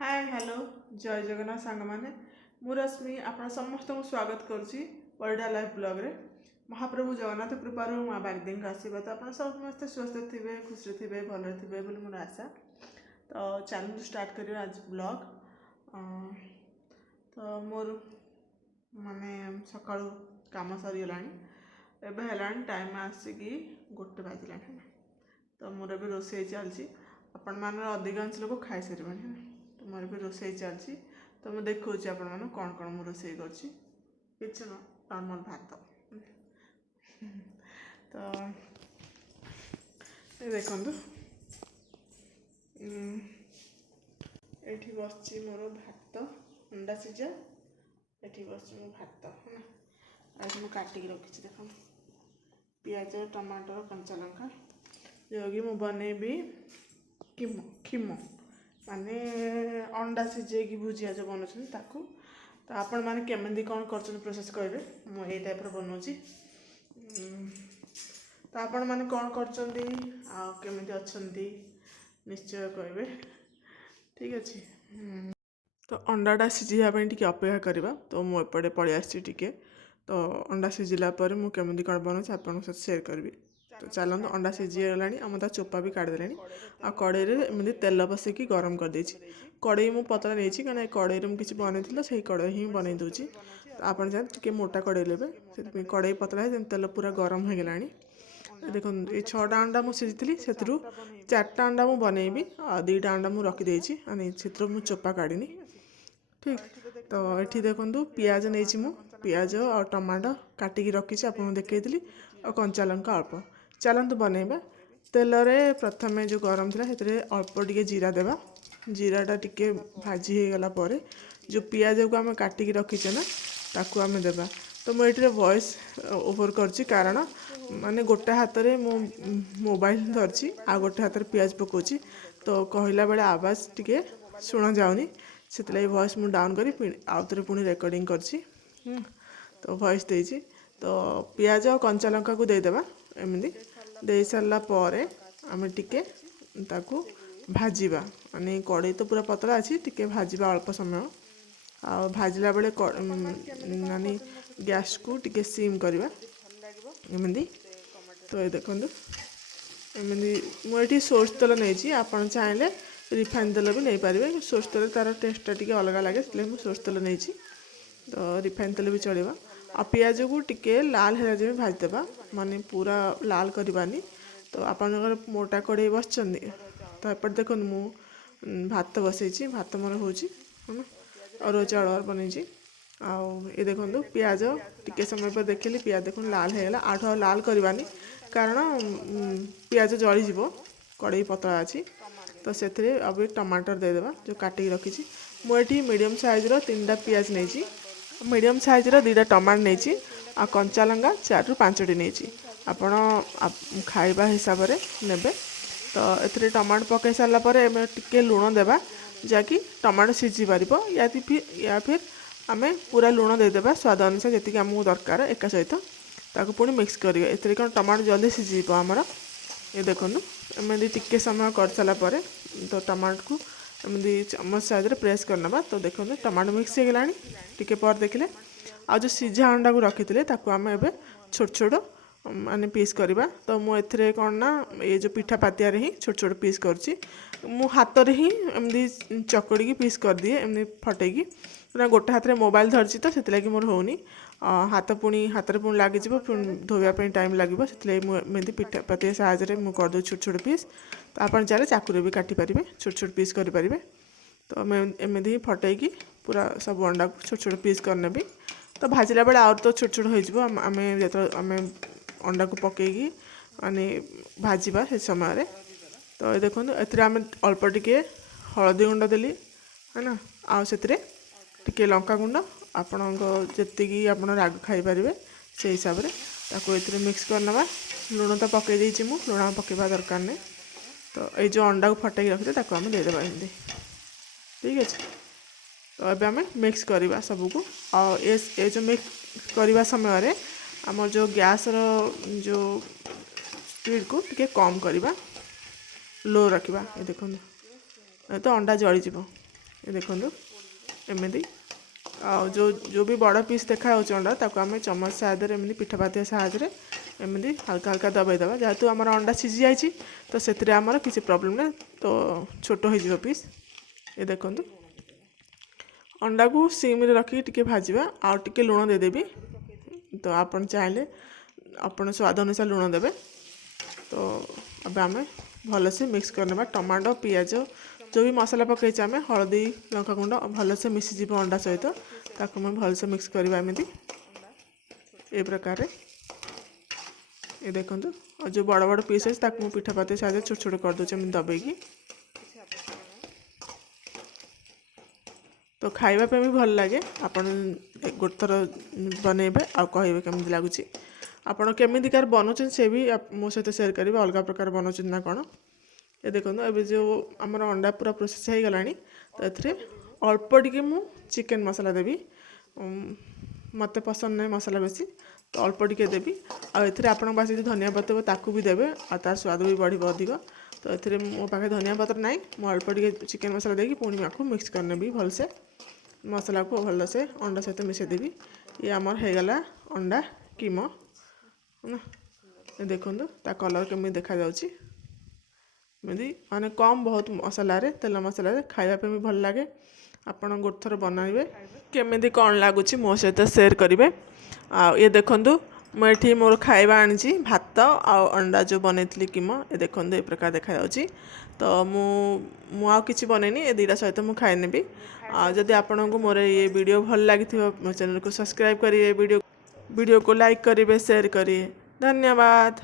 Hi hello जय जगन्नाथ सांग मैंने मु रश्मि आप समस्त को स्वागत करुच्ची परिडा लाइफ ब्लॉग रे। महाप्रभु जगन्नाथ कृपार माँ बागदेवी आशीर्वाद आप समस्त स्वस्थ थे खुशी थे भल थे बोली मोर आशा। तो चैनल स्टार्ट कर आज ब्लॉग। तो मोर माने सका कम सरीगला एवं टाइम आसिकी 1 बाजिला। तो मोर भी रोसे चलती आपण मान अधिकांश लोग खाई सारे तो मोर भी रोसे चलती। तो मुझे देखा आपण कौन कौन मुझे रोसे कर नॉर्मल भात। तो ये देखु ये बस मोर भात अंडा सीझा ये बस मो भात है आज मुझे काटिक रखी देख पियाज टमाटर कंचा लंका जो कि मुझे बनैबी किमो खीमो माने अंडा सीझे भुजिया जो बनाऊँ ताकू। तो आपण मैंने केमी कौन कर प्रोसेस कहे मुझे टाइप बनाऊँगी। तो आपण मैंने कौन करमी अच्छा निश्चय कहे ठीक अच्छे। तो अंडाटा सीझापी टी अपेक्षा करवा। तो मुझे पलि आसी तो अंडा सीझिला मुझे कौन बनाऊँ आप सेयार करी। तो चलते अंडा सीझीगला आम ता चोपा भी काढ़ीदे आ कड़े एमती तेल बसैकी गरम करदे। कड़े मु पतला नहीं कहीं कड़े में किसी बनई से कड़े ही बनई दूसरी। तो आप चाहे मोटा कड़े लेवे से कड़े पतला है तेल पूरा गरम हो गला। देख ये 6टा अंडा मुझे सीझी से 4टा अंडा मुझे बनैबी आ 2टा अंडा मुझे रखीदे से मुझे चोपा काढ़ी ठीक। तो ये देखो पियाज नहीं पियाज और टमाटो काटिकी रखी आप देखी और कंचा लंका अल्प। चलतु बनैबा तेल रे प्रथमे जो गरम थी से अल्प टिके जीरा देवा जीराटा टिके भाजी हो गला जो पियाज को आम काटिकी रखीचे ना ताकू आम देवा। तो मुझे वॉइस ओवर करची कारण माने गोटे हाथ में मो मोबाइल धरची आ गोटे हाथ में पियाज पकाउची तो कहला बेले आवाज़ टिके शुणा जाऊनी से वॉइस मुझे डाउन करी आउ थे पुणी रेकर्डिंग करची। तो वॉइस देची तो पियाज और कंचा लंका को देदेबा एमती दे सारा पर आम टिके ताकू भाजवा माने कड़े तो पूरा पतला अच्छी टिके भाजवा अल्प समय आ भाजला बेले माने गैस को टिके सिम करवा एमती। तो ये देखो एमती मुझे सोर्स तेल नहीं आप चाहिए रिफाइन तेल भी नहीं पारे सोर्स तेल तार टेस्टा टी अलग लगे इसलिए मुझे सोर्स तेल नहीं। तो रिफाइन तेल भी चलेगा आ पियाज को टिके लाल है जब भाजदेवा माने पूरा लाल करवानी। तो आप मोटा कड़े बस तो एपटे देख मु भात बसई भात मोर हो अरुआ चाउल बनई आउ ये देखो पियाज टिके समय पर देखिली पियाज देख लाल होगा आठ लाल करवानी कारण पियाज जलीज कड़े पतला अच्छी। तो से अब टमाटर देदेवा जो काटिक रखी मुझे मीडियम साइज्र 3टा पियाज नहीं मीडियम साइज्र 2टा टमाटर नहीं आ कंचा लंका 4 ରୁ 5टी नहीं आपण खाइबा हिसाब से नेबे। तो ए टमाटर पकई सारापर टिके लुण देवा जहाँकि टमाटर सीझी पार या फिर आम पूरा लुण देदेबा स्वाद अनुसार जी आमको दरकार एक सहित ताकू पुणी मिक्स करेंगे एथरे कौन टमाटर जल्दी सीझी आमर। ये देखो एमती टिके समय कर सारापर तो टमाटर को एमती चम्मच साइज प्रेस करना। तो देखो टमाटो मिक्स हो गला टिके पर देखले आ जो सीझा अंडा को रखी थे आम एवं छोट छोट माने पीस करवा। तो मुझे कौन ना ये जो पिठा पातिया ही छोट छोट पीस करुच्ची मु हाथ में ही एमती चकड़ी पीस कर दिए एमती फटेकी ना गोटे हाथ में मोबाइल धरची तो से मोर होनी हाथ पुणी हाथ में पुणी लगे धोवाई टाइम लगे से पिठा पातिया साहाଯ୍य मुझे करदे छोट छोट पीस। तो आप चाहे चाकू भी काटिपारे छोट छोट पीस करें। तो एमती ही फटेकी पूरा सब अंडा को छोट छोट पीस करने भी तो भाजला बेले आउ तो छोट छोट हो आम अंडा को पकईकी माने भाजवा से समय। तो ये देखो एम अल्प टिके हलदी गुंड देली है ना आउ से टिके लंका गुंड आपण जी आप राग खाईपारे से हिसाब से मिक्स करना लुण तो पकई देती मुझे लुण पकड़ा दरकार नहीं। तो ये जो अंडा को फटाई रखते आम देदेबा एमती ठीक अच्छे। तो ये आम मिक्स करवा सबको और ये जो मिक्स करवा समय आम जो गैस जो स्पीड को टिके कम करवा लो रखा। ये देखो तो अंडा जलीज ये देखो एमती जो भी बड़ पीस देखा अंडा ताको आम चमच साहाय्य एमती पिठापातिया साहाय्य एमती हल्का हल्का दबाईदेवा जेहेतु आम अंडा सिझी जाइए तो से आमर किसी प्रॉब्लम ना तो छोट हो पीस ये देखो अंडा को सिम रे रखी टिके भाजवा आउ टिके लुण देदेवी तो आपन चाहे अपन स्वाद अनुसार लुण देवे तो अब आम भलसे मिक्स करने टमाटो पियाज जो भी मसला पकई आम हलदी लंका गुंड भलसे मिसीज अंडा सहित ताको मैं भलसे मिक्स करवा एमती ए प्रकार ये देखो और जो बड़ बड़ पीस अच्छे ताको पिठापाती साहाय्य छोट छोट कर दूचे दबेगी तो खाइबा पे भी भल लगे आपन गोटे थर बनइबे आ कहबे केमती लगुच आपन केमितिकार बनाउछन से भी मो सहित शेयर करेंगे अलग प्रकार बनाउछन ना कौन ये देखो अभी जो आमर अंडा पूरा प्रोसेस हो गलानी तो ये अल्प टिके मु चिकेन मसला देवी मत पसंद नहीं मसला बेसी तो अल्प टिके देवी आउ आपन पास जो धनिया पत्र ताकू भी देवे आ तार स्वाद भी बढ़ अधिक तो ये मो पाखे धनिया पत्र ना मु अल्प टिके चिकेन मसला देकी पुणी आपको मिक्स करने भी भलसे मसला को भलसे अंडा सहित मिसईदेवी ये आमर हो गला अंडा कीमा ना देखो ता कलर केमी देखा जाउची एमती माने कम बहुत मसला तेल मसला खाइबा पे भी भल लगे आपन गोटे थर बनाइबे केमिति कौन लगुच मो सहित शेयर करेंगे ये देखु मुझे मोर खाइबा आनी भात आ अंडा जो बनई कीमा ये देखो ये प्रकार देखा जाउची तो मु किसी बनैनी ये दुटा सहित मुझे खाई जदि आपन को मोर ये वीडियो भल लगी मो चैनल को सब्सक्राइब करिए वीडियो को लाइक करेंगे शेयर करिए धन्यवाद।